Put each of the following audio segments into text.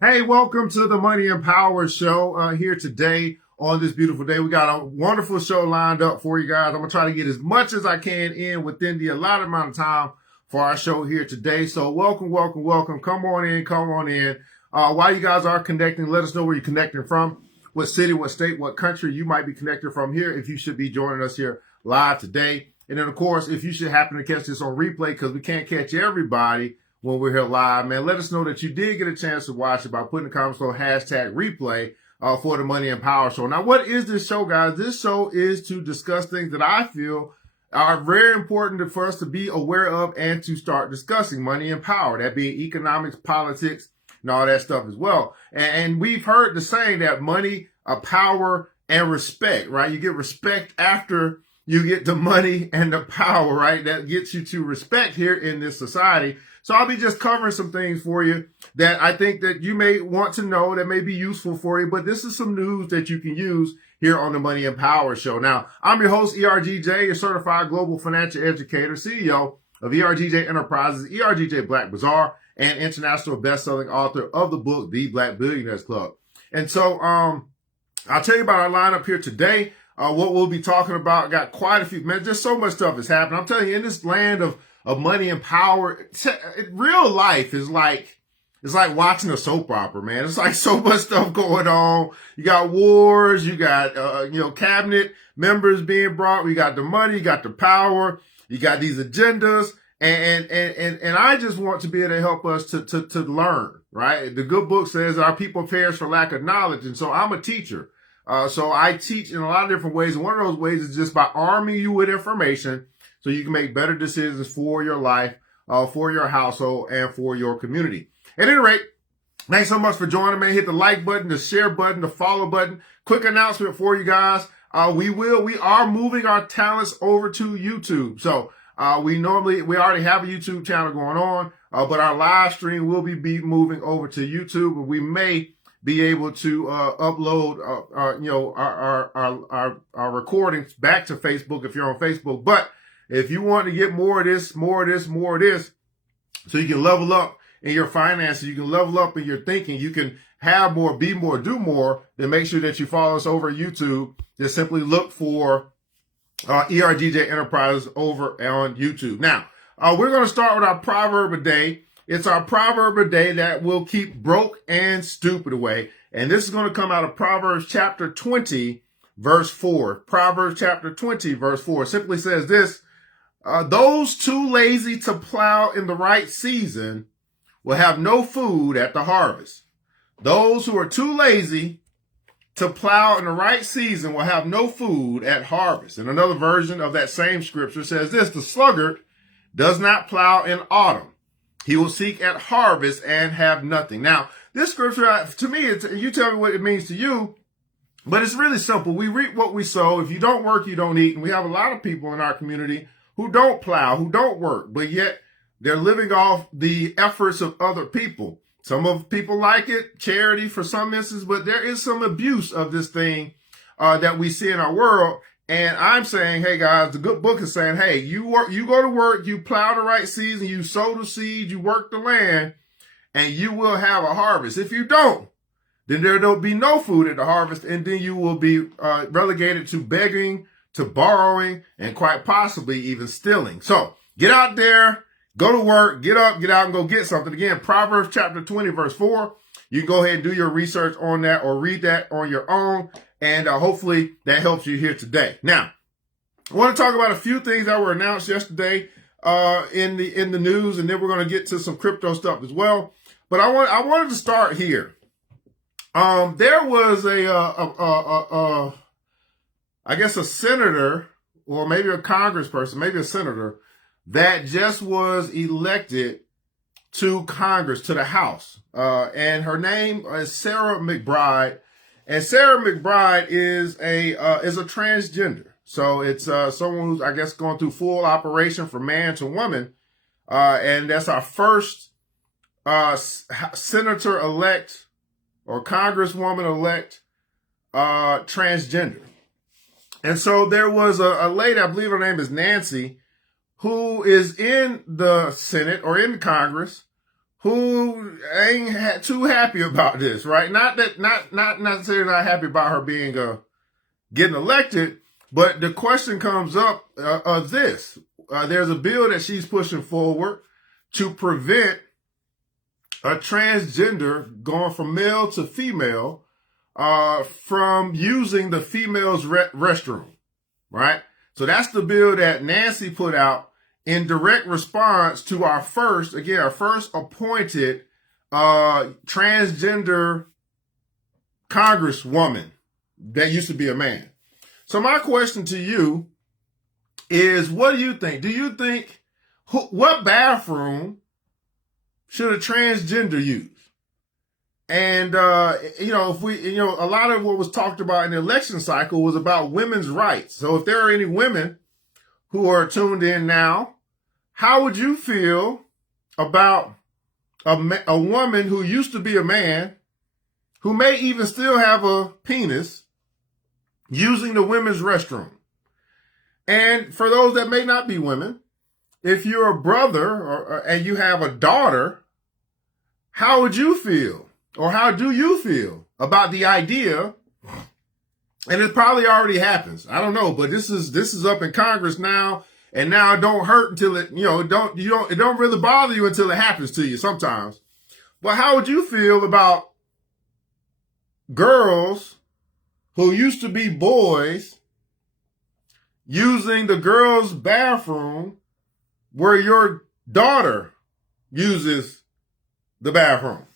Hey, welcome to the Money and Power Show here today on this beautiful day. We got a wonderful show lined up for you guys. I'm going to try to get as much as I can in within the allotted amount of time for our show here today. So welcome, welcome, welcome. Come on in, come on in. While you guys are connecting, let us know where you're connecting from, what city, what state, what country you might be connected from here, if you should be joining us here live today. And then, of course, if you should happen to catch this on replay, because we can't catch everybody when we're here live, man, let us know that you did get a chance to watch it by putting the comments on hashtag replay for the Money and Power Show. Now, what is this show, guys? This show is to discuss things that I feel are very important for us to be aware of and to start discussing money and power, that being economics, politics, and all that stuff as well. And we've heard the saying that money, power, and respect, right? You get respect after you get the money and the power, right? That gets you to respect here in this society. So I'll be just covering some things for you that I think that you may want to know that may be useful for you. But this is some news that you can use here on the Money and Power Show. Now, I'm your host, ERGJ, a certified global financial educator, CEO of ERGJ Enterprises, ERGJ Black Bazaar, and international best-selling author of the book, The Black Billionaires Club. And so I'll tell you about our lineup here today. What we'll be talking about, got quite a few, man, just so much stuff is happening. I'm telling you, in this land of money and power, real life is like, it's like watching a soap opera, man. It's like so much stuff going on. You got wars, you got, cabinet members being brought. We got the money, you got the power, you got these agendas. And I just want to be able to help us to learn, right? The good book says our people perish for lack of knowledge. And so I'm a teacher. So I teach in a lot of different ways. And one of those ways is just by arming you with information so you can make better decisions for your life, for your household, and for your community. At any rate, thanks so much for joining me. Hit the like button, the share button, the follow button. Quick announcement for you guys. We are moving our talents over to YouTube. So we already have a YouTube channel going on, but our live stream will be moving over to YouTube, and we may be able to upload our recordings back to Facebook if you're on Facebook. But if you want to get more of this, so you can level up in your finances, you can level up in your thinking, you can have more, be more, do more, then make sure that you follow us over YouTube. Just simply look for ERGJ Enterprises over on YouTube. Now, we're going to start with our proverb of the day. It's our proverb of the day that will keep broke and stupid away. And this is going to come out of Proverbs chapter 20, verse 4. Proverbs chapter 20, verse 4 simply says this: those too lazy to plow in the right season will have no food at the harvest. Those who are too lazy to plow in the right season will have no food at harvest. And another version of that same scripture says this: the sluggard does not plow in autumn. He will seek at harvest and have nothing. Now, this scripture, to me, you tell me what it means to you, but it's really simple. We reap what we sow. If you don't work, you don't eat. And we have a lot of people in our community who don't plow, who don't work, but yet they're living off the efforts of other people. Some of people like it, charity for some instances, but there is some abuse of this thing that we see in our world. And I'm saying, hey guys, the good book is saying, hey, you go to work, you plow the right season, you sow the seed, you work the land, and you will have a harvest. If you don't, then there'll be no food at the harvest, and then you will be relegated to begging, to borrowing, and quite possibly even stealing. So get out there, go to work, get up, get out, and go get something. Again, Proverbs chapter 20, verse 4. You can go ahead and do your research on that or read that on your own. And hopefully that helps you here today. Now, I want to talk about a few things that were announced yesterday in the news, and then we're going to get to some crypto stuff as well. But I wanted to start here. There was I guess a senator, or maybe a congressperson, maybe a senator, that just was elected to Congress, to the House, and her name is Sarah McBride. And Sarah McBride is a transgender. So it's someone who's, I guess, going through full operation from man to woman. And that's our first senator-elect or congresswoman-elect transgender. And so there was a lady, I believe her name is Nancy, who is in the Senate or in Congress, who ain't too happy about this, right? Not necessarily not happy about her being getting elected, but the question comes up of this. There's a bill that she's pushing forward to prevent a transgender going from male to female from using the female's restroom, right? So that's the bill that Nancy put out in direct response to our first appointed transgender congresswoman that used to be a man. So my question to you is, what do you think? Do you think, what bathroom should a transgender use? And, if we, a lot of what was talked about in the election cycle was about women's rights. So if there are any women who are tuned in now, how would you feel about a woman who used to be a man, who may even still have a penis, using the women's restroom? And for those that may not be women, if you're a brother and you have a daughter, how would you feel? Or how do you feel about the idea? And it probably already happens. I don't know, but this is up in Congress now, and now it don't hurt until it don't really bother you until it happens to you sometimes. But how would you feel about girls who used to be boys using the girls' bathroom where your daughter uses the bathroom?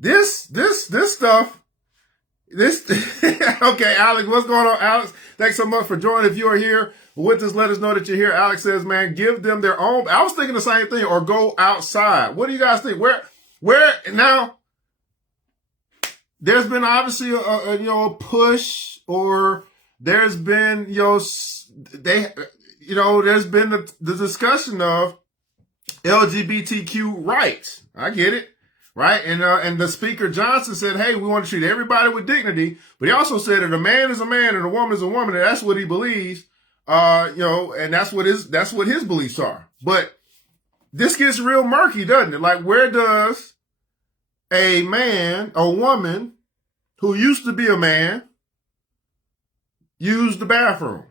This stuff, okay, Alex, what's going on, Alex? Thanks so much for joining. If you are here with us, let us know that you're here. Alex says, man, give them their own. I was thinking the same thing, or go outside. What do you guys think? Where now, there's been obviously a push, or there's been, there's been the discussion of LGBTQ rights. I get it. Right. And the Speaker Johnson said, hey, we want to treat everybody with dignity. But he also said that a man is a man and a woman is a woman. And that's what he believes, and that's what his beliefs are. But this gets real murky, doesn't it? Like, where does a woman who used to be a man use the bathroom,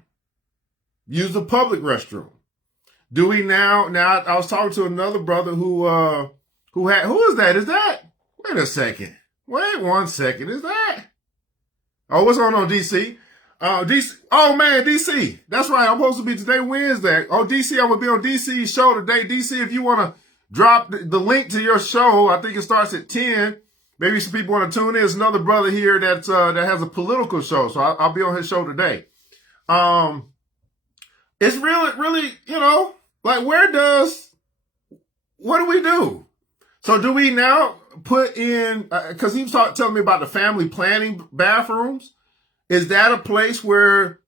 use the public restroom? Do we now, I was talking to another brother who is that? Wait a second. Wait 1 second. Is that? Oh, what's going on, DC? DC. Oh man, DC. That's right. I'm supposed to be today Wednesday. Oh, DC, I'm going to be on DC's show today. DC, if you want to drop the link to your show, I think it starts at 10. Maybe some people want to tune in. There's another brother here that has a political show. So I'll be on his show today. It's really, like, what do we do? So do we now put in, because he was telling me about the family planning bathrooms. Is that a place where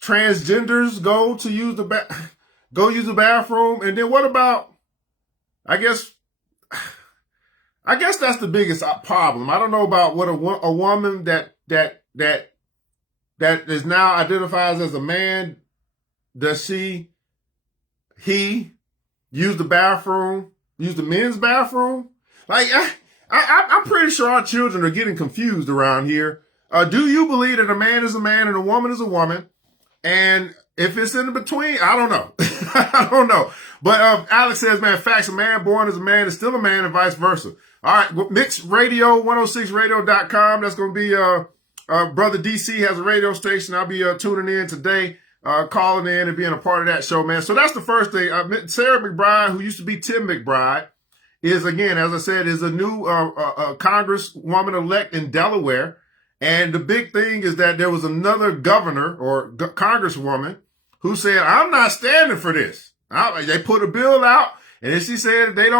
transgenders go to use the bathroom? And then what about, I guess that's the biggest problem. I don't know about what a woman that is now identifies as a man, does he use the bathroom? Use the men's bathroom? Like, I'm pretty sure our children are getting confused around here. Do you believe that a man is a man and a woman is a woman? And if it's in between, I don't know. I don't know. But Alex says, man, facts, a man born as a man is still a man and vice versa. All right, Mixed Radio, 106radio.com. That's going to be, Brother DC has a radio station. I'll be tuning in today. Calling in and being a part of that show, man. So that's the first thing. Sarah McBride, who used to be Tim McBride, is, again, as I said, is a new congresswoman elect in Delaware. And the big thing is that there was another governor or congresswoman who said, I'm not standing for this. They put a bill out, and then she said if they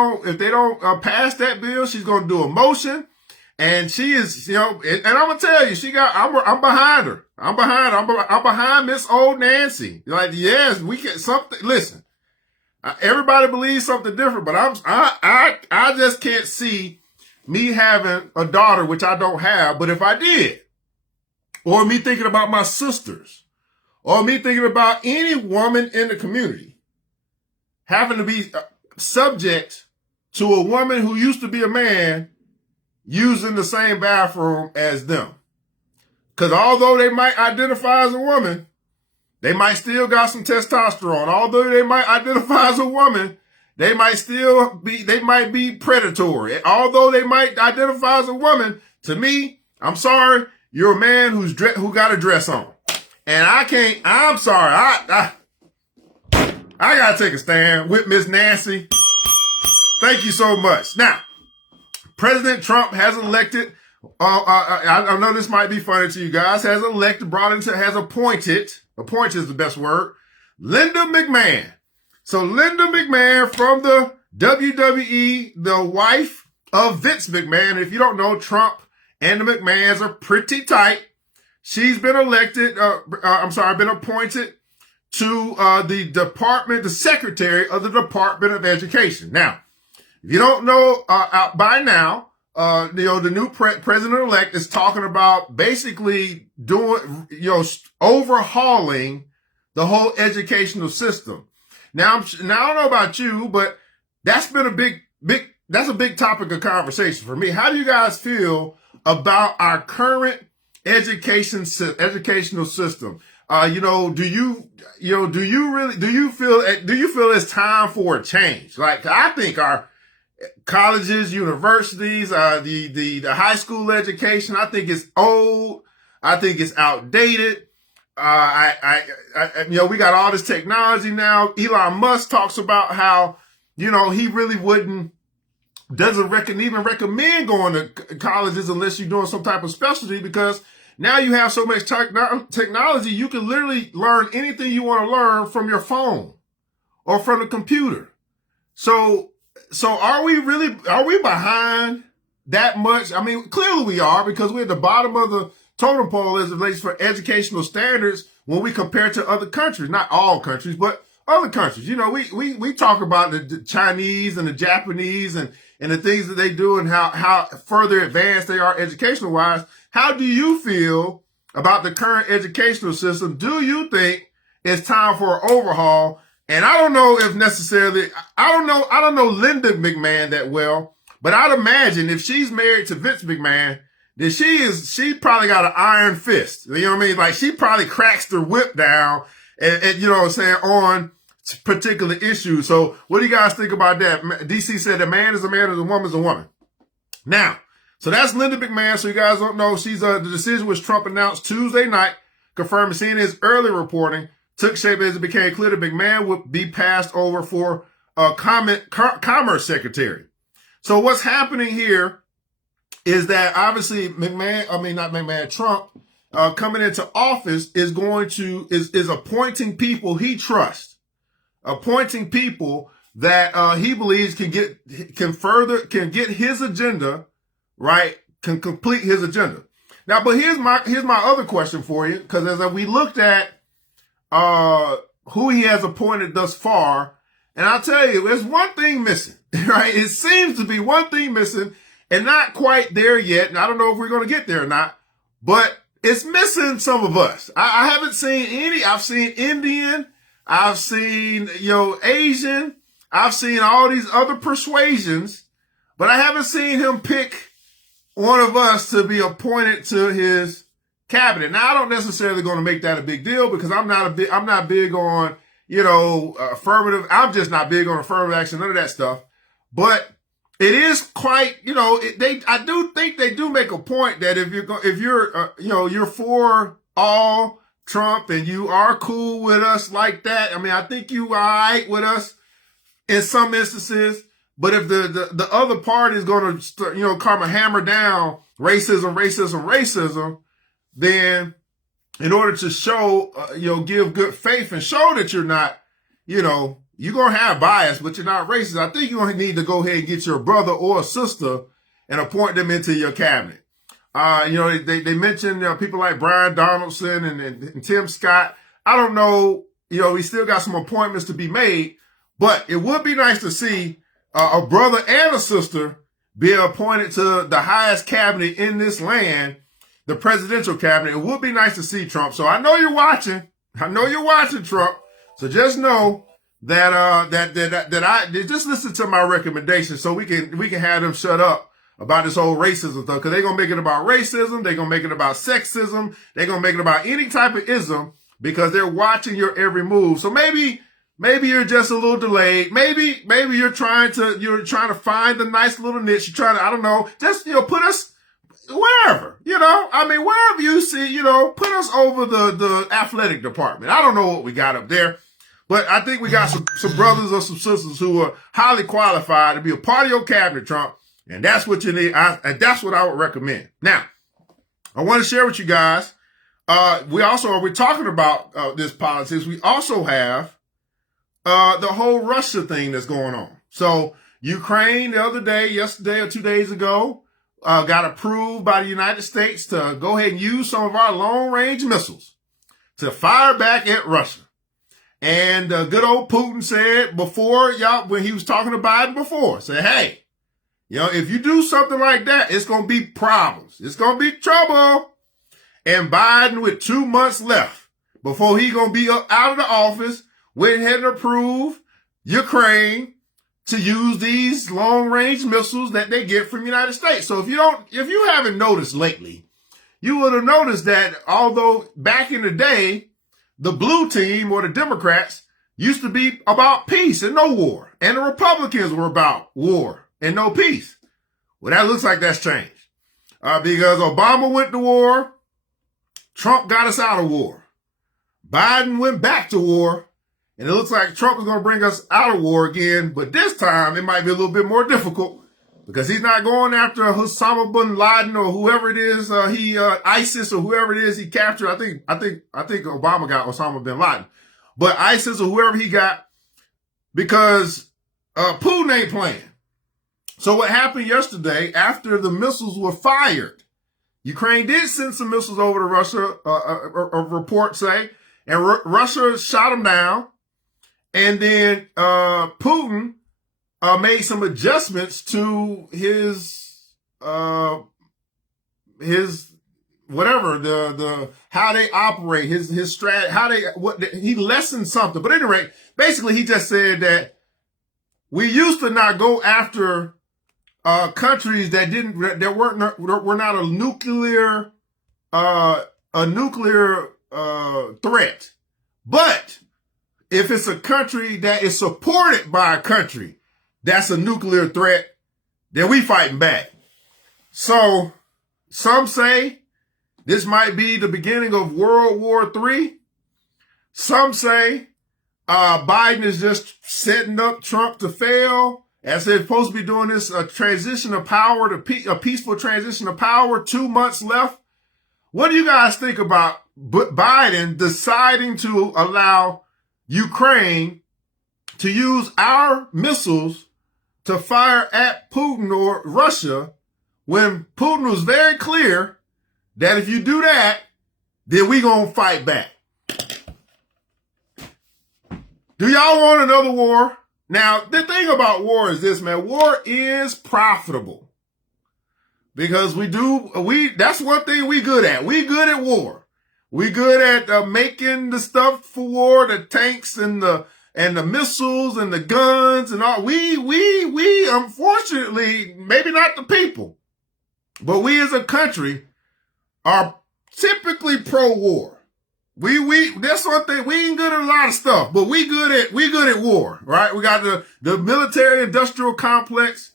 don't pass that bill, she's going to do a motion. And she is, and I'm going to tell you, I'm behind her. I'm behind Miss Old Nancy. Like, yes, we can listen, everybody believes something different, but I just can't see me having a daughter, which I don't have. But if I did, or me thinking about my sisters, or me thinking about any woman in the community having to be subject to a woman who used to be a man using the same bathroom as them. Because although they might identify as a woman, they might still got some testosterone. Although they might identify as a woman, they might be predatory. Although they might identify as a woman, to me, I'm sorry, you're a man who got a dress on. And I'm sorry, I gotta take a stand with Miss Nancy. Thank you so much. Now, President Trump has elected, I know this might be funny to you guys, has appointed is the best word, Linda McMahon. So Linda McMahon from the WWE, the wife of Vince McMahon. If you don't know, Trump and the McMahons are pretty tight. She's been appointed to the secretary of the Department of Education. Now, if you don't know by now, the new president-elect is talking about basically overhauling the whole educational system. Now, I don't know about you, but that's been that's a big topic of conversation for me. How do you guys feel about our current educational system? Do you feel it's time for a change? Like, I think our colleges, universities, the high school education, I think it's old. I think it's outdated. We got all this technology now. Elon Musk talks about how, he really doesn't even recommend going to colleges unless you're doing some type of specialty, because now you have so much technology, you can literally learn anything you want to learn from your phone or from the computer. So are we behind that much? I mean, clearly we are, because we're at the bottom of the totem pole as it relates for educational standards when we compare to other countries. Not all countries, but other countries. We talk about the Chinese and the Japanese and the things that they do and how further advanced they are educational wise. How do you feel about the current educational system? Do you think it's time for an overhaul? And I don't know if necessarily, I don't know Linda McMahon that well, but I'd imagine if she's married to Vince McMahon, then she probably got an iron fist. You know what I mean? Like, she probably cracks the whip down and you know what I'm saying, on particular issues. So what do you guys think about that? DC said a man is a man and a woman is a woman. Now, so that's Linda McMahon. So you guys don't know, she's the decision which Trump announced Tuesday night, confirming CNN's early reporting, took shape as it became clear that McMahon would be passed over for Commerce Secretary. So what's happening here is that obviously Trump coming into office is appointing people he trusts, appointing people that he believes can get his agenda right, can complete his agenda. Now, but here's my other question for you, because as we looked at who he has appointed thus far, and I'll tell you, there's one thing missing, right? It seems to be one thing missing and not quite there yet. And I don't know if we're going to get there or not, but it's missing some of us. I haven't seen any. I've seen Indian. I've seen, Asian. I've seen all these other persuasions, but I haven't seen him pick one of us to be appointed to his cabinet. Now, I don't necessarily going to make that a big deal, because I'm not big on, affirmative. I'm just not big on affirmative action, none of that stuff. But it is quite, I do think they do make a point that if you're for all Trump and you are cool with us like that, I mean, I think you are all right with us in some instances. But if the other party is going to, come and hammer down racism, then in order to show, give good faith and show that you're not, you're going to have bias, but you're not racist, I think you're going to need to go ahead and get your brother or a sister and appoint them into your cabinet. They mentioned people like Brian Donaldson and Tim Scott. I don't know, we still got some appointments to be made, but it would be nice to see a brother and a sister be appointed to the highest cabinet in this land, the presidential cabinet. It would be nice to see, Trump. So I know you're watching. Trump. So just know that I just listen to my recommendations so we can have them shut up about this whole racism stuff, because they're gonna make it about racism, they're gonna make it about sexism, they're gonna make it about any type of ism, because they're watching your every move. So maybe you're just a little delayed. Maybe you're trying to find a nice little niche. You're trying to, I don't know, just, put us wherever, wherever you see, put us over the athletic department. I don't know what we got up there, but I think we got some brothers or some sisters who are highly qualified to be a part of your cabinet, Trump. And that's what you need. And that's what I would recommend. Now, I want to share with you guys. We're talking about this politics. We also have the whole Russia thing that's going on. So Ukraine the other day, yesterday or 2 days ago, got approved by the United States to go ahead and use some of our long-range missiles to fire back at Russia. And good old Putin said before, when he was talking to Biden before, said, hey, if you do something like that, it's going to be problems. It's going to be trouble. And Biden, with 2 months left before he going to be out of the office, went ahead and approved Ukraine to use these long-range missiles that they get from the United States. So if you haven't noticed lately, you would have noticed that although back in the day, the blue team or the Democrats used to be about peace and no war, and the Republicans were about war and no peace. Well, that looks like that's changed. Because Obama went to war, Trump got us out of war. Biden went back to war, and it looks like Trump is going to bring us out of war again. But this time, it might be a little bit more difficult because he's not going after Osama bin Laden or whoever it is, ISIS or whoever it is he captured. I think Obama got Osama bin Laden, but ISIS or whoever he got, because Putin ain't playing. So what happened yesterday, after the missiles were fired, Ukraine did send some missiles over to Russia, a report say, and Russia shot them down. And then Putin made some adjustments to his whatever, the how they operate, his strat, he lessened something. But anyway, basically he just said that we used to not go after countries that were not a nuclear threat. But if it's a country that is supported by a country that's a nuclear threat, then we fighting back. So some say this might be the beginning of World War III. Some say Biden is just setting up Trump to fail, as they're supposed to be doing this transition of power, a peaceful transition of power, 2 months left. What do you guys think about Biden deciding to allow Ukraine to use our missiles to fire at Putin or Russia, when Putin was very clear that if you do that, then we gonna fight back? Do y'all want another war? Now, the thing about war is this, man. War is profitable. Because that's one thing we good at. We good at war. We good at making the stuff for war, the tanks and the missiles and the guns and all. We unfortunately, maybe not the people, but we as a country are typically pro-war. That's one thing. We ain't good at a lot of stuff, but we good at war, right? We got the military industrial complex.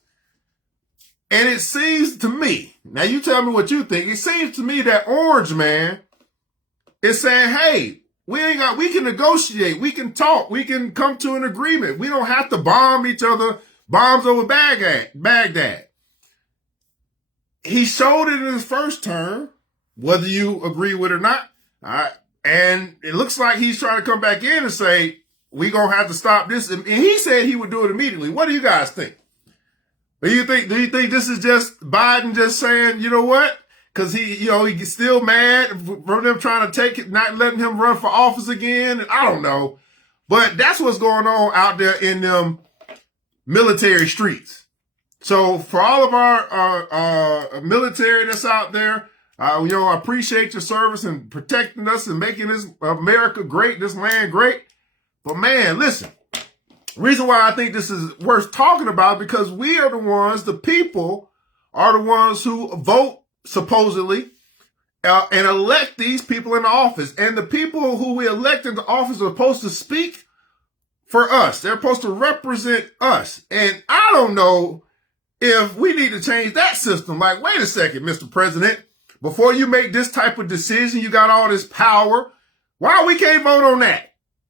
And it seems to me, now you tell me what you think, it seems to me that Orange Man is saying, hey, we can negotiate, we can talk, we can come to an agreement. We don't have to bomb each other, bombs over Baghdad. He showed it in his first term, whether you agree with it or not. And it looks like he's trying to come back in and say, we're going to have to stop this. And he said he would do it immediately. What do you guys think? Do you think this is just Biden just saying, you know what? Because he's still mad from them trying to take it, not letting him run for office again. And I don't know. But that's what's going on out there in them military streets. So for all of our military that's out there, I appreciate your service and protecting us and making this America great, this land great. But man, listen, Reason why I think this is worth talking about, because we are the ones, the people are the ones who vote supposedly and elect these people in the office. And the people who we elect into office are supposed to speak for us. They're supposed to represent us. And I don't know if we need to change that system. Like, wait a second, Mr. President, before you make this type of decision, you got all this power. Why we can't vote on that?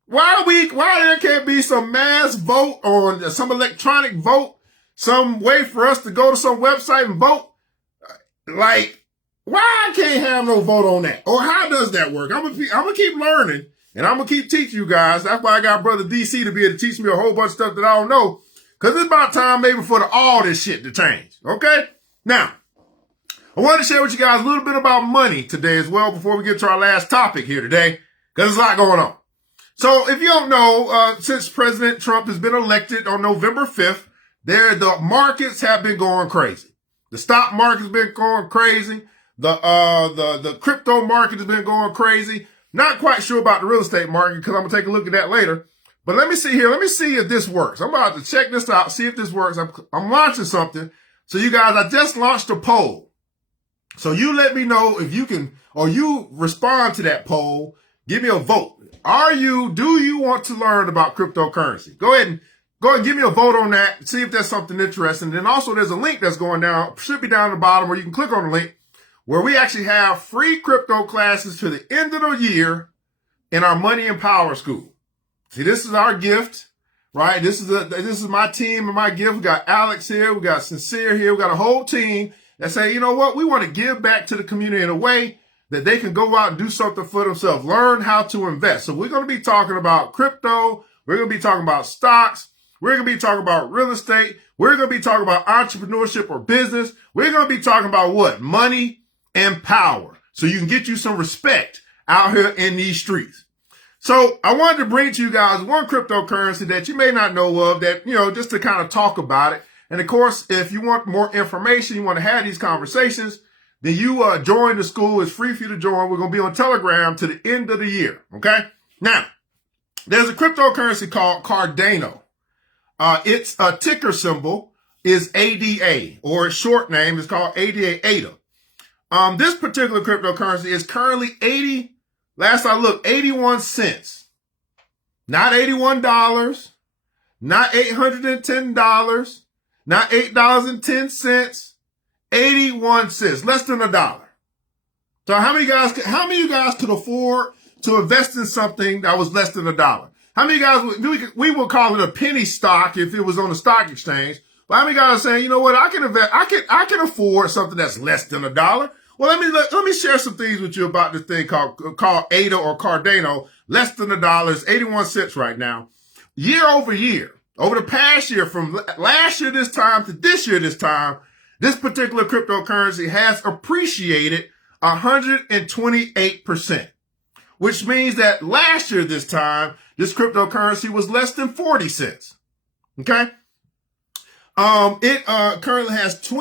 Why there can't be some mass vote on some electronic vote, some way for us to go to some website and vote? Like, why I can't have no vote on that? Or how does that work? I'm gonna keep learning and I'm gonna keep teaching you guys. That's why I got brother DC to be able to teach me a whole bunch of stuff that I don't know. Cause it's about time maybe for all this shit to change. Okay? Now, I want to share with you guys a little bit about money today as well before we get to our last topic here today. Cause there's a lot going on. So if you don't know, since President Trump has been elected on November 5th, the markets have been going crazy. The stock market's been going crazy. The crypto market has been going crazy. Not quite sure about the real estate market because I'm going to take a look at that later. But let me see here. Let me see if this works. I'm about to check this out, see if this works. I'm launching something. So you guys, I just launched a poll. So you let me know if you can, or you respond to that poll. Give me a vote. Do you want to learn about cryptocurrency? Go ahead and give me a vote on that. See if that's something interesting. And then also there's a link that's going down, should be down at the bottom, where you can click on the link where we actually have free crypto classes to the end of the year in our Money and Power School. See, this is our gift, right? This is my team and my gift. We got Alex here. We got Sincere here. We got a whole team that say, you know what? We want to give back to the community in a way that they can go out and do something for themselves, learn how to invest. So we're going to be talking about crypto. We're going to be talking about stocks. We're going to be talking about real estate. We're going to be talking about entrepreneurship or business. We're going to be talking about what? Money and power. So you can get you some respect out here in these streets. So I wanted to bring to you guys one cryptocurrency that you may not know of, that, just to kind of talk about it. And of course, if you want more information, you want to have these conversations, then you join the school. It's free for you to join. We're going to be on Telegram to the end of the year. Okay. Now, there's a cryptocurrency called Cardano. Its ticker symbol is ADA, or its short name is called ADA. This particular cryptocurrency is currently last I looked, 81 cents. Not $81, not $810, not $8.10. 81 cents, less than $1. So how many of you guys could afford to invest in something that was less than $1? How many guys, we would call it a penny stock if it was on the stock exchange. But how many guys are saying, you know what, I can afford something that's less than $1? Well, let me share some things with you about this thing called ADA or Cardano. Less than $1, it's 81 cents right now. Year over year, over the past year, from last year this time to this year this time, this particular cryptocurrency has appreciated 128%, which means that last year this time, this cryptocurrency was less than 40 cents. Okay. It currently has it's a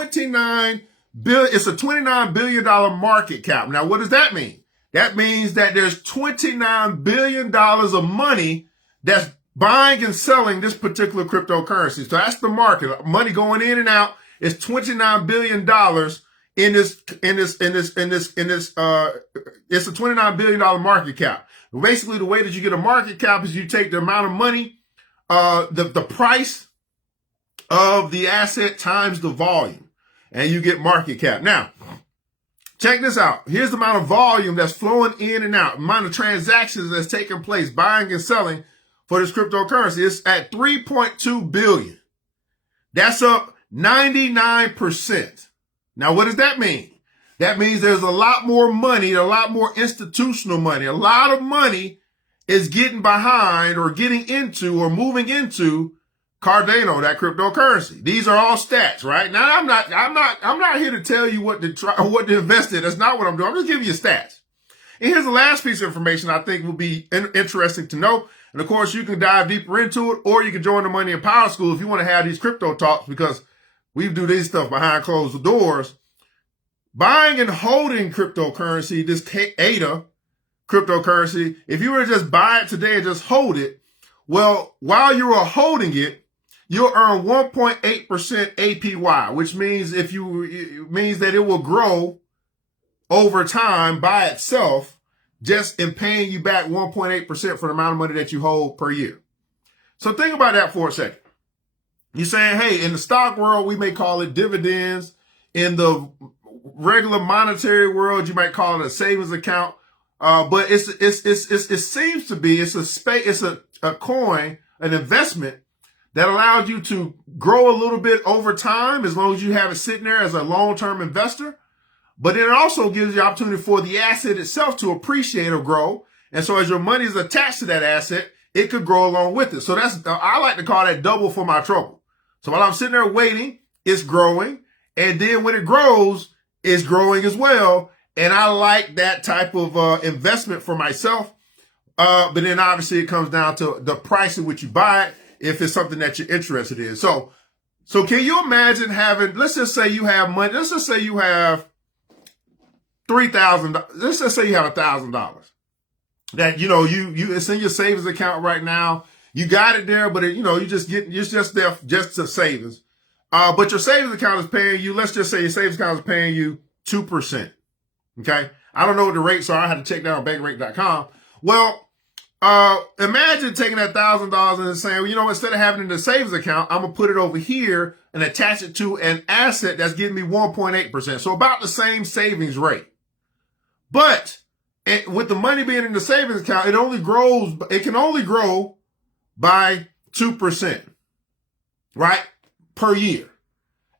$29 billion market cap. Now, what does that mean? That means that there's $29 billion of money that's buying and selling this particular cryptocurrency. So that's the market. Money going in and out. It's $29 billion it's a $29 billion market cap. Basically, the way that you get a market cap is you take the amount of money, the price of the asset times the volume, and you get market cap. Now, check this out. Here's the amount of volume that's flowing in and out, amount of transactions that's taking place, buying and selling for this cryptocurrency. It's at 3.2 billion. That's up 99%. Now, what does that mean? That means there's a lot more money, a lot more institutional money. A lot of money is getting behind or getting into or moving into Cardano, that cryptocurrency. These are all stats, right? Now, I'm not here to tell you what to invest in. That's not what I'm doing. I'm just giving you stats. And here's the last piece of information I think will be interesting to know. And of course, you can dive deeper into it, or you can join the Money and Power School if you want to have these crypto talks, because we do this stuff behind closed doors. Buying and holding cryptocurrency, this ADA cryptocurrency, if you were to just buy it today and just hold it, Well, while you are holding it, you'll earn 1.8% APY, which means it means that it will grow over time by itself, just in paying you back 1.8% for the amount of money that you hold per year. So think about that for a second. You're saying, hey, in the stock world, we may call it dividends. In the regular monetary world, you might call it a savings account. But it seems to be, it's a coin, an investment that allows you to grow a little bit over time as long as you have it sitting there as a long-term investor. But then it also gives you the opportunity for the asset itself to appreciate or grow. And so as your money is attached to that asset, it could grow along with it. So I like to call that double for my trouble. So while I'm sitting there waiting, it's growing. And then when it grows, it's growing as well. And I like that type of investment for myself. But then obviously it comes down to the price at which you buy it, if it's something that you're interested in. So can you imagine having, let's just say you have money, let's just say you have $3,000, let's just say you have $1,000 that, it's in your savings account right now. You got it there, but it's just there just to savings. But your savings account is paying you, let's just say your savings account is paying you 2%. Okay. I don't know what the rates are. I had to check that on bankrate.com. Well, imagine taking that $1,000 and saying, well, instead of having it in the savings account, I'm going to put it over here and attach it to an asset that's giving me 1.8%. So about the same savings rate. But with the money being in the savings account, it can only grow by 2%, right? Per year.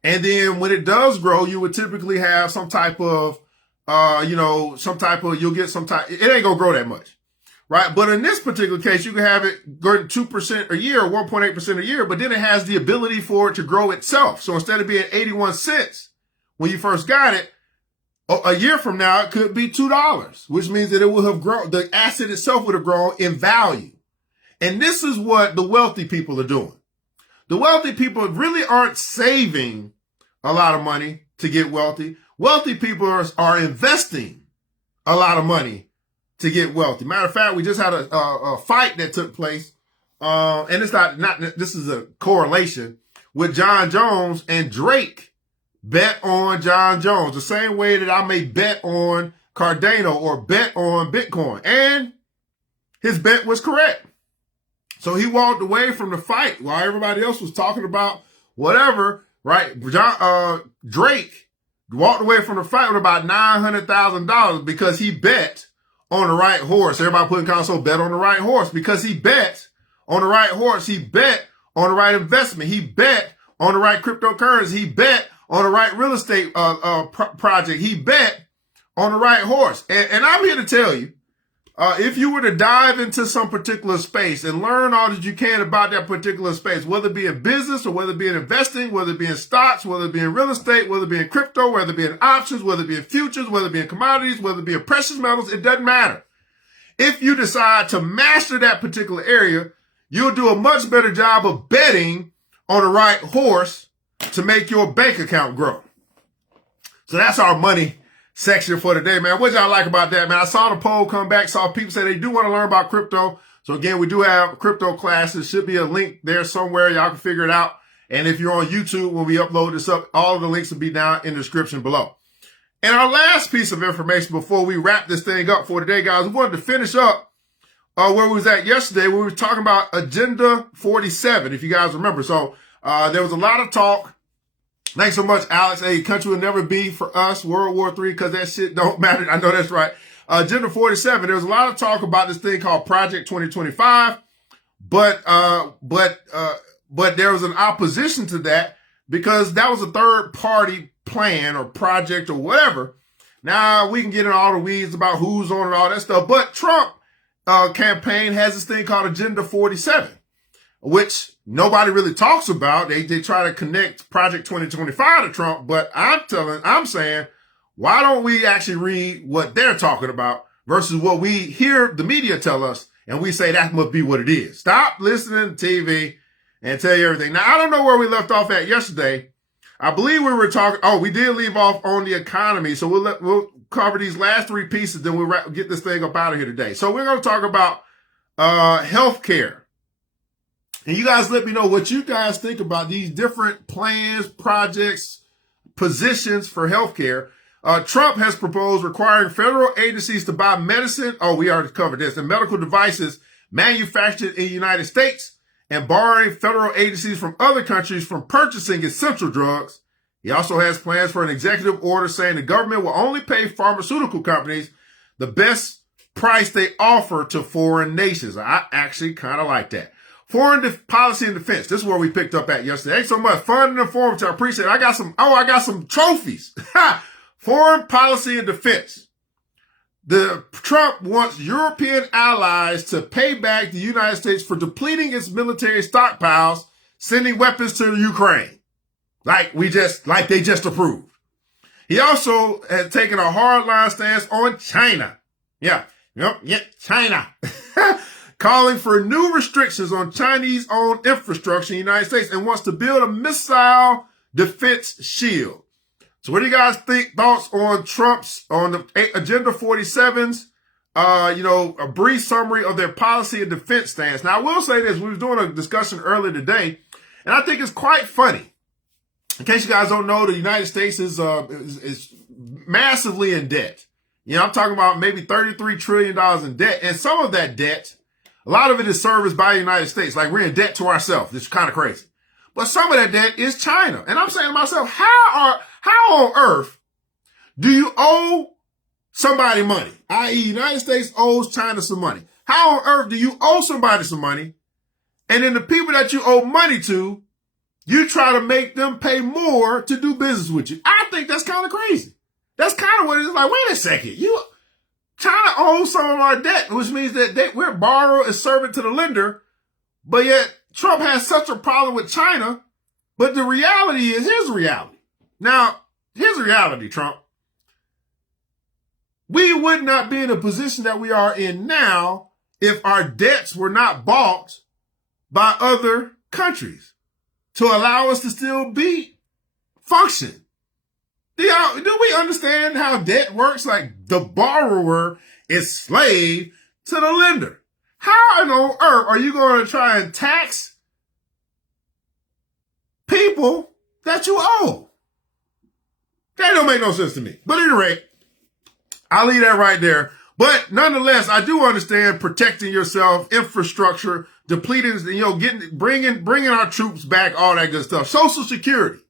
And then when it does grow, you would typically have some type of, you'll get some type, it ain't gonna grow that much, right? But in this particular case, you can have it growing 2% a year or 1.8% a year, but then it has the ability for it to grow itself. So instead of being 81 cents when you first got it, a year from now, it could be $2, which means that it will have grown, the asset itself would have grown in value. And this is what the wealthy people are doing. The wealthy people really aren't saving a lot of money to get wealthy. Wealthy people are investing a lot of money to get wealthy. Matter of fact, we just had a fight that took place. And it's not, this is a correlation with John Jones and Drake bet on John Jones the same way that I may bet on Cardano or bet on Bitcoin. And his bet was correct. So he walked away from the fight while everybody else was talking about whatever, right? Drake walked away from the fight with about $900,000 because he bet on the right horse. Everybody put in console, bet on the right horse because he bet on the right horse. He bet on the right investment. He bet on the right cryptocurrency. He bet on the right real estate project. He bet on the right horse. And I'm here to tell you, if you were to dive into some particular space and learn all that you can about that particular space, whether it be in business or whether it be in investing, whether it be in stocks, whether it be in real estate, whether it be in crypto, whether it be in options, whether it be in futures, whether it be in commodities, whether it be in precious metals, it doesn't matter. If you decide to master that particular area, you'll do a much better job of betting on the right horse to make your bank account grow. So that's our money section for today, man. What y'all like about that, man? I saw the poll come back, saw people say they do want to learn about crypto. So again, we do have crypto classes. Should be a link there somewhere. Y'all can figure it out. And if you're on YouTube, when we upload this up, all of the links will be down in the description below. And our last piece of information before we wrap this thing up for today, guys, we wanted to finish up where we was at yesterday, where we were talking about Agenda 47, if you guys remember. So there was a lot of talk. Thanks so much, Alex. Hey, country will never be for us, World War III, because that shit don't matter. I know that's right. Agenda 47, there was a lot of talk about this thing called Project 2025, but there was an opposition to that because that was a third party plan or project or whatever. Now we can get in all the weeds about who's on and all that stuff, but Trump campaign has this thing called Agenda 47, which nobody really talks about. They try to connect Project 2025 to Trump, but I'm saying, why don't we actually read what they're talking about versus what we hear the media tell us, and we say that must be what it is. Stop listening to TV and tell you everything. Now, I don't know where we left off at yesterday. I believe we were talking, we did leave off on the economy, so we'll cover these last three pieces, then we'll get this thing up out of here today. So we're going to talk about healthcare. And you guys let me know what you guys think about these different plans, projects, positions for healthcare. Trump has proposed requiring federal agencies to buy medicine. Oh, we already covered this. And medical devices manufactured in the United States and barring federal agencies from other countries from purchasing essential drugs. He also has plans for an executive order saying the government will only pay pharmaceutical companies the best price they offer to foreign nations. I actually kind of like that. Foreign policy and defense. This is where we picked up at yesterday. Ain't so much fun and informative. I appreciate it. I got some trophies. Foreign policy and defense. Trump wants European allies to pay back the United States for depleting its military stockpiles, sending weapons to Ukraine. Like they just approved. He also has taken a hardline stance on China. China. Calling for new restrictions on Chinese-owned infrastructure in the United States and wants to build a missile defense shield. So what do you guys think? Thoughts on the Agenda 47's, a brief summary of their policy and defense stance. Now, I will say this. We were doing a discussion earlier today, and I think it's quite funny. In case you guys don't know, the United States is massively in debt. I'm talking about maybe $33 trillion in debt. And some of that debt, a lot of it is serviced by the United States. Like we're in debt to ourselves. It's kind of crazy. But some of that debt is China. And I'm saying to myself, how on earth do you owe somebody money? I.e., United States owes China some money. How on earth do you owe somebody some money? And then the people that you owe money to, you try to make them pay more to do business with you. I think that's kind of crazy. That's kind of what it is. Like, wait a second. China owes some of our debt, which means that we're borrower is servant to the lender. But yet Trump has such a problem with China. But the reality is his reality. Now, here's the reality, Trump. We would not be in the position that we are in now if our debts were not bought by other countries to allow us to still be function. Do we understand how debt works? Like the borrower is slave to the lender. How on earth are you going to try and tax people that you owe? That don't make no sense to me. But at any rate, I'll leave that right there. But nonetheless, I do understand protecting yourself, infrastructure, depleting, bringing our troops back, all that good stuff. Social Security.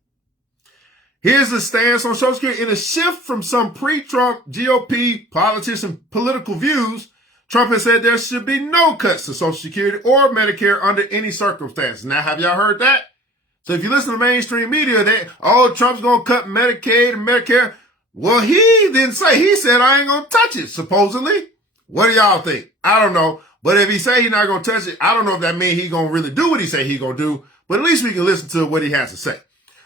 Here's the stance on Social Security. In a shift from some pre-Trump GOP politician political views, Trump has said there should be no cuts to Social Security or Medicare under any circumstances. Now, have y'all heard that? So if you listen to mainstream media, Trump's going to cut Medicaid and Medicare. Well, he didn't say. He said, I ain't going to touch it, supposedly. What do y'all think? I don't know. But if he say he's not going to touch it, I don't know if that means he's going to really do what he say he's going to do. But at least we can listen to what he has to say.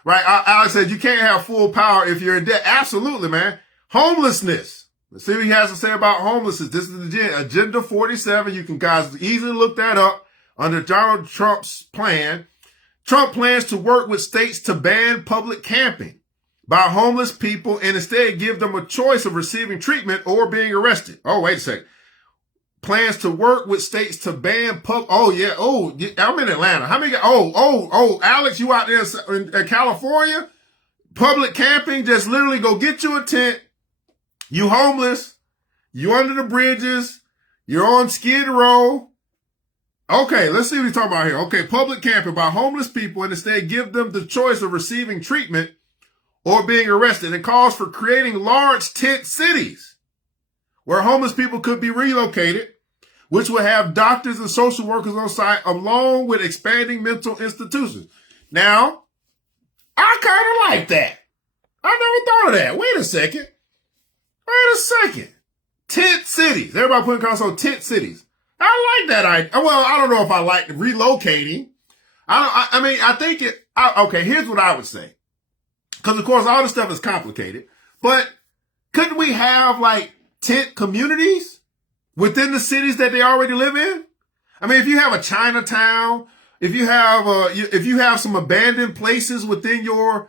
Right? Alex said you can't have full power if you're in debt. Absolutely, man. Homelessness. Let's see what he has to say about homelessness. This is the Agenda 47. You can guys easily look that up under Donald Trump's plan. Trump plans to work with states to ban public camping by homeless people and instead give them a choice of receiving treatment or being arrested. Oh, wait a second. Plans to work with states to ban I'm in Atlanta. How many? Alex, you out there in California? Public camping, just literally go get you a tent. You homeless. You under the bridges. You're on Skid Row. Okay, let's see what he's talking about here. Okay, public camping by homeless people and instead give them the choice of receiving treatment or being arrested. It calls for creating large tent cities where homeless people could be relocated, which will have doctors and social workers on site along with expanding mental institutions. Now, I kind of like that. I never thought of that. Wait a second. Tent cities. Everybody putting console tent cities. I like that idea. Well, I don't know if I like relocating. Okay, here's what I would say. Because, of course, all this stuff is complicated. But couldn't we have, like, tent communities within the cities that they already live in? I mean, if you have a Chinatown, if you have some abandoned places within your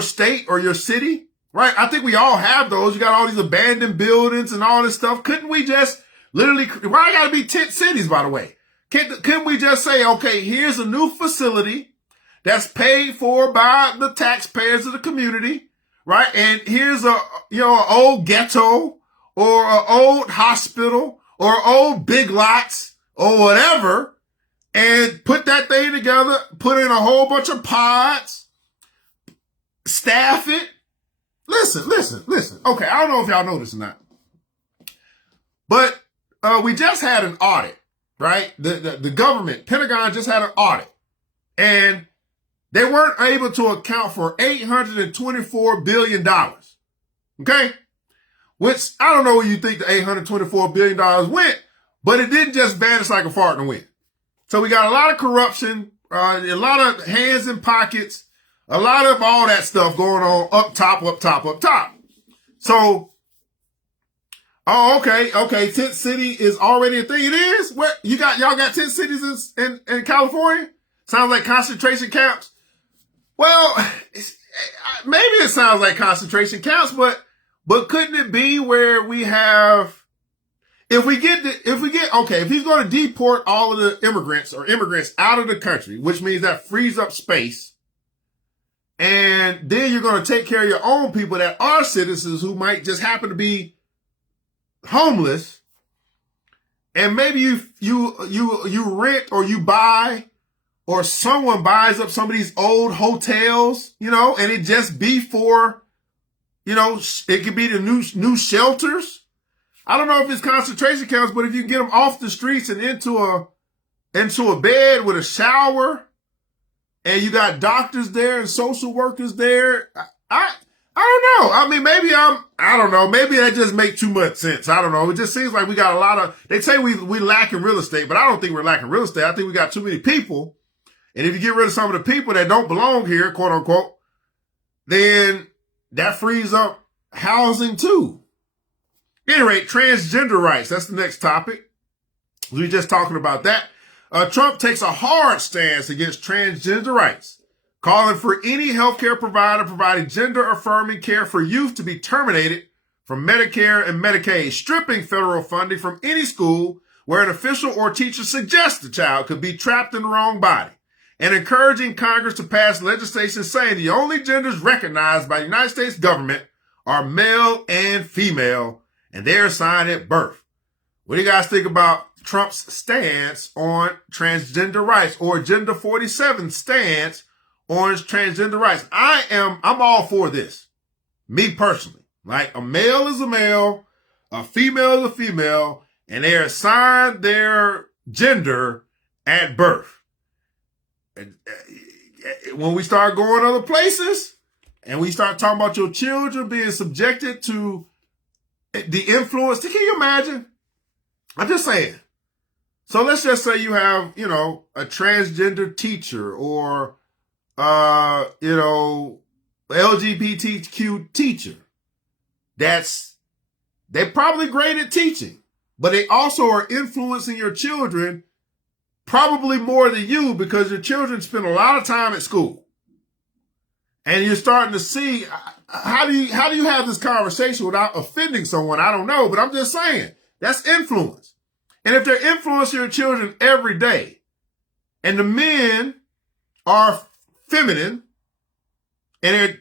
state or your city, right? I think we all have those. You got all these abandoned buildings and all this stuff. Couldn't we just literally, why gotta be tent cities, by the way? Can we just say, okay, here's a new facility that's paid for by the taxpayers of the community, right? And here's an old ghetto or an old hospital or old Big Lots or whatever, and put that thing together, put in a whole bunch of pods, staff it. Listen. Okay, I don't know if y'all know this or not, but we just had an audit, right? The government, Pentagon just had an audit, and they weren't able to account for $824 billion. Okay? Which, I don't know where you think the $824 billion went, but it didn't just vanish like a fart in the wind. So we got a lot of corruption, a lot of hands in pockets, a lot of all that stuff going on up top. So, okay. Tent City is already a thing. It is? Where y'all got tent cities in California? Sounds like concentration camps. Well, maybe it sounds like concentration camps, but couldn't it be where we have, if he's going to deport all of the immigrants out of the country, which means that frees up space, and then you're going to take care of your own people that are citizens who might just happen to be homeless, and maybe you rent or you buy, or someone buys up some of these old hotels, and it just be for, it could be the new shelters. I don't know if it's concentration camps, but if you can get them off the streets and into a bed with a shower, and you got doctors there and social workers there, I don't know. I mean, maybe I don't know. Maybe that just makes too much sense. I don't know. It just seems like we got a lot of, they say we lack in real estate, but I don't think we're lacking real estate. I think we got too many people. And if you get rid of some of the people that don't belong here, quote unquote, then that frees up housing too. At any rate, transgender rights. That's the next topic. We were just talking about that. Trump takes a hard stance against transgender rights, calling for any healthcare provider providing gender-affirming care for youth to be terminated from Medicare and Medicaid, stripping federal funding from any school where an official or teacher suggests the child could be trapped in the wrong body, and encouraging Congress to pass legislation saying the only genders recognized by the United States government are male and female, and they're assigned at birth. What do you guys think about Trump's stance on transgender rights, or Agenda 47 stance on transgender rights? I'm all for this. Me personally. Like, a male is a male, a female is a female, and they're assigned their gender at birth. When we start going other places and we start talking about your children being subjected to the influence, can you imagine? I'm just saying. So let's just say you have, a transgender teacher or, LGBTQ teacher. They're probably great at teaching, but they also are influencing your children probably more than you, because your children spend a lot of time at school. And you're starting to see, how do you have this conversation without offending someone? I don't know, but I'm just saying, that's influence. And if they're influencing your children every day, and the men are feminine, and they're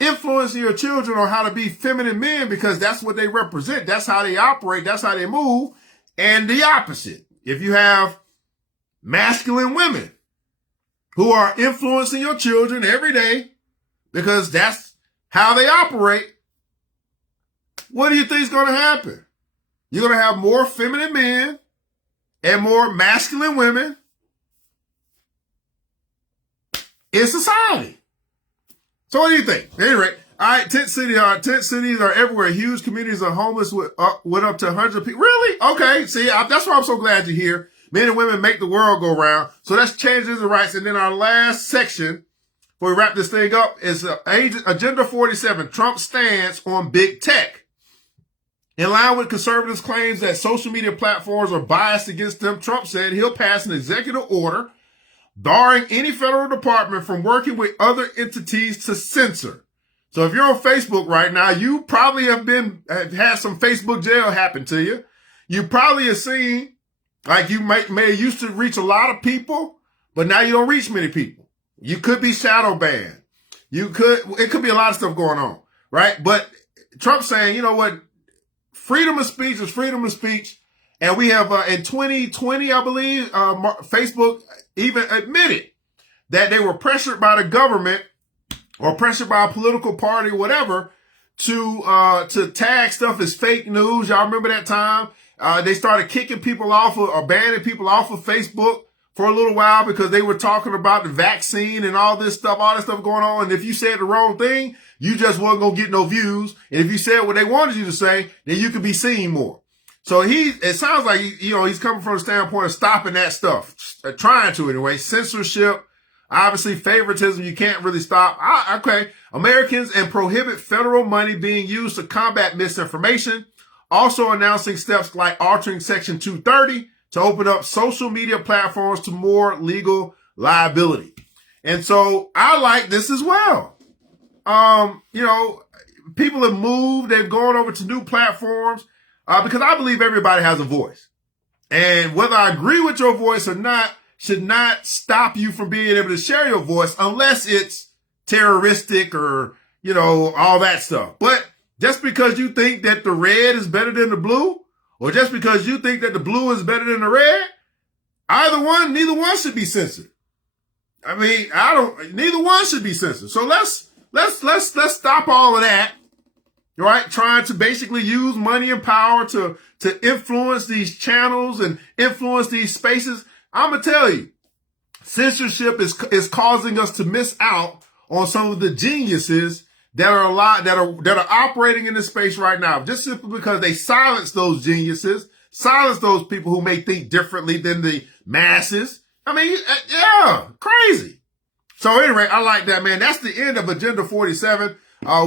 influencing your children on how to be feminine men because that's what they represent, that's how they operate, that's how they move, and the opposite. If you have masculine women who are influencing your children every day because that's how they operate, what do you think is going to happen? You're going to have more feminine men and more masculine women in society. So what do you think? At any rate, all right, tent cities are everywhere. Huge communities of homeless with up to 100 people. Really? Okay. See, that's why I'm so glad you're here. Men and women make the world go round. So that's transgender rights. And then our last section, before we wrap this thing up, is Agenda 47, Trump's stance on big tech. In line with conservatives' claims that social media platforms are biased against them, Trump said he'll pass an executive order barring any federal department from working with other entities to censor. So if you're on Facebook right now, you probably have had some Facebook jail happen to you. You probably have seen Like you may used to reach a lot of people, but now you don't reach many people. You could be shadow banned. It could be a lot of stuff going on, right? But Trump's saying, you know what? Freedom of speech is freedom of speech. And we have, in 2020, I believe, Facebook even admitted that they were pressured by the government or pressured by a political party or whatever to tag stuff as fake news. Y'all remember that time? They started kicking people off or banning people off of Facebook for a little while because they were talking about the vaccine and all this stuff going on. And if you said the wrong thing, you just wasn't going to get no views. And if you said what they wanted you to say, then you could be seen more. So it sounds like, he's coming from the standpoint of stopping that stuff, trying to anyway. Censorship, obviously favoritism, you can't really stop. Okay. Americans and prohibit federal money being used to combat misinformation. Also announcing steps like altering Section 230 to open up social media platforms to more legal liability. And so I like this as well. People have moved, they've gone over to new platforms, because I believe everybody has a voice. And whether I agree with your voice or not should not stop you from being able to share your voice unless it's terroristic or, all that stuff. But just because you think that the red is better than the blue, or just because you think that the blue is better than the red, neither one should be censored. I mean, neither one should be censored. So let's stop all of that, right? Trying to basically use money and power to influence these channels and influence these spaces. I'm going to tell you, censorship is causing us to miss out on some of the geniuses that are operating in this space right now, just simply because they silence those geniuses, silence those people who may think differently than the masses. I mean, yeah, crazy. So anyway, I like that, man. That's the end of Agenda 47.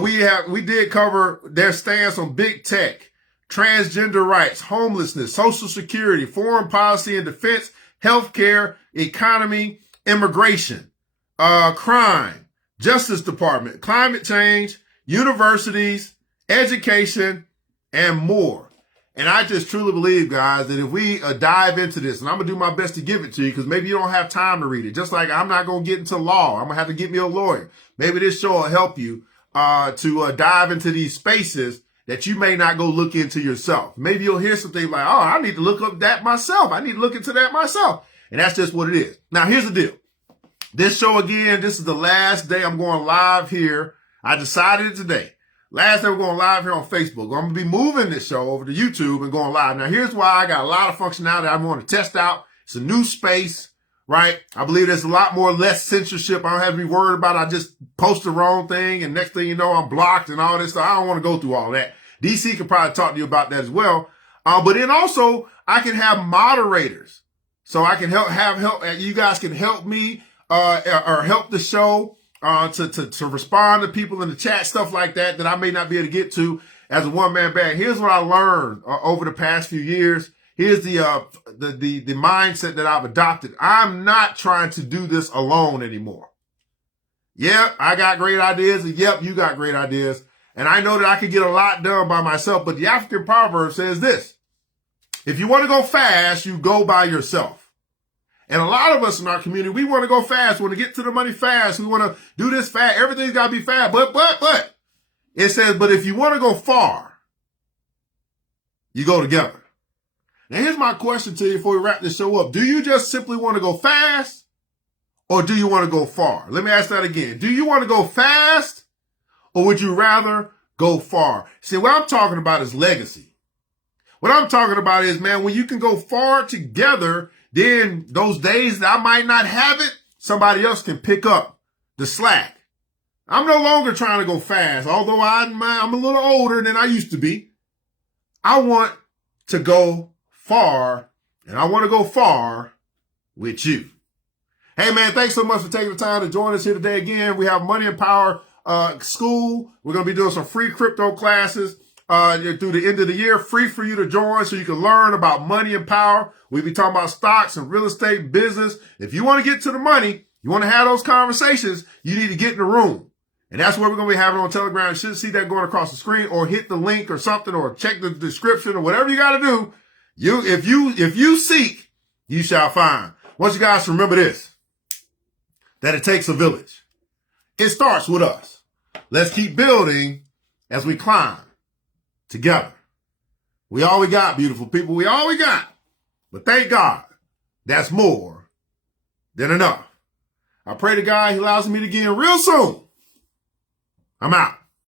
We did cover their stance on big tech, transgender rights, homelessness, social security, foreign policy and defense, healthcare, economy, immigration, crime, Justice Department, climate change, universities, education, and more. And I just truly believe, guys, that if we dive into this, and I'm going to do my best to give it to you because maybe you don't have time to read it. Just like I'm not going to get into law. I'm going to have to get me a lawyer. Maybe this show will help you to dive into these spaces that you may not go look into yourself. Maybe you'll hear something like, oh, I need to look up that myself. I need to look into that myself. And that's just what it is. Now, here's the deal. This show, again, this is the last day I'm going live here. I decided it today. Last day we're going live here on Facebook. I'm going to be moving this show over to YouTube and going live. Now, here's why I got a lot of functionality I want to test out. It's a new space, right? I believe there's a lot more less censorship. I don't have to be worried about I just post the wrong thing, and next thing you know, I'm blocked and all this stuff. I don't want to go through all that. DC could probably talk to you about that as well. But then also, I can have moderators. So I can help you guys can help me or help the show to respond to people in the chat, stuff like that I may not be able to get to as a one-man band. Here's what I learned over the past few years. Here's the mindset that I've adopted. I'm not trying to do this alone anymore. Yep, I got great ideas, and yep, you got great ideas. And I know that I could get a lot done by myself, but the African proverb says this: if you want to go fast, you go by yourself. And a lot of us in our community, we want to go fast, we want to get to the money fast, we want to do this fast, everything's got to be fast. But, it says, but if you want to go far, you go together. Now, here's my question to you before we wrap this show up. Do you just simply want to go fast, or do you want to go far? Let me ask that again. Do you want to go fast, or would you rather go far? See, what I'm talking about is legacy. What I'm talking about is, man, when you can go far together, then those days that I might not have it, somebody else can pick up the slack. I'm no longer trying to go fast, although I'm a little older than I used to be. I want to go far, and I want to go far with you. Hey, man, thanks so much for taking the time to join us here today. Again, we have Money and Power School. We're going to be doing some free crypto classes through the end of the year, free for you to join so you can learn about money and power. We'll be talking about stocks and real estate and business. If you want to get to the money, you want to have those conversations, you need to get in the room. And that's what we're going to be having on Telegram. You should see that going across the screen, or hit the link or something, or check the description or whatever you got to do. If you seek you shall find. I want you guys to remember this, that it takes a village. It starts with us. Let's keep building as we climb together. We all we got, beautiful people. We all we got. But thank God, that's more than enough. I pray to God he allows me to get in real soon. I'm out.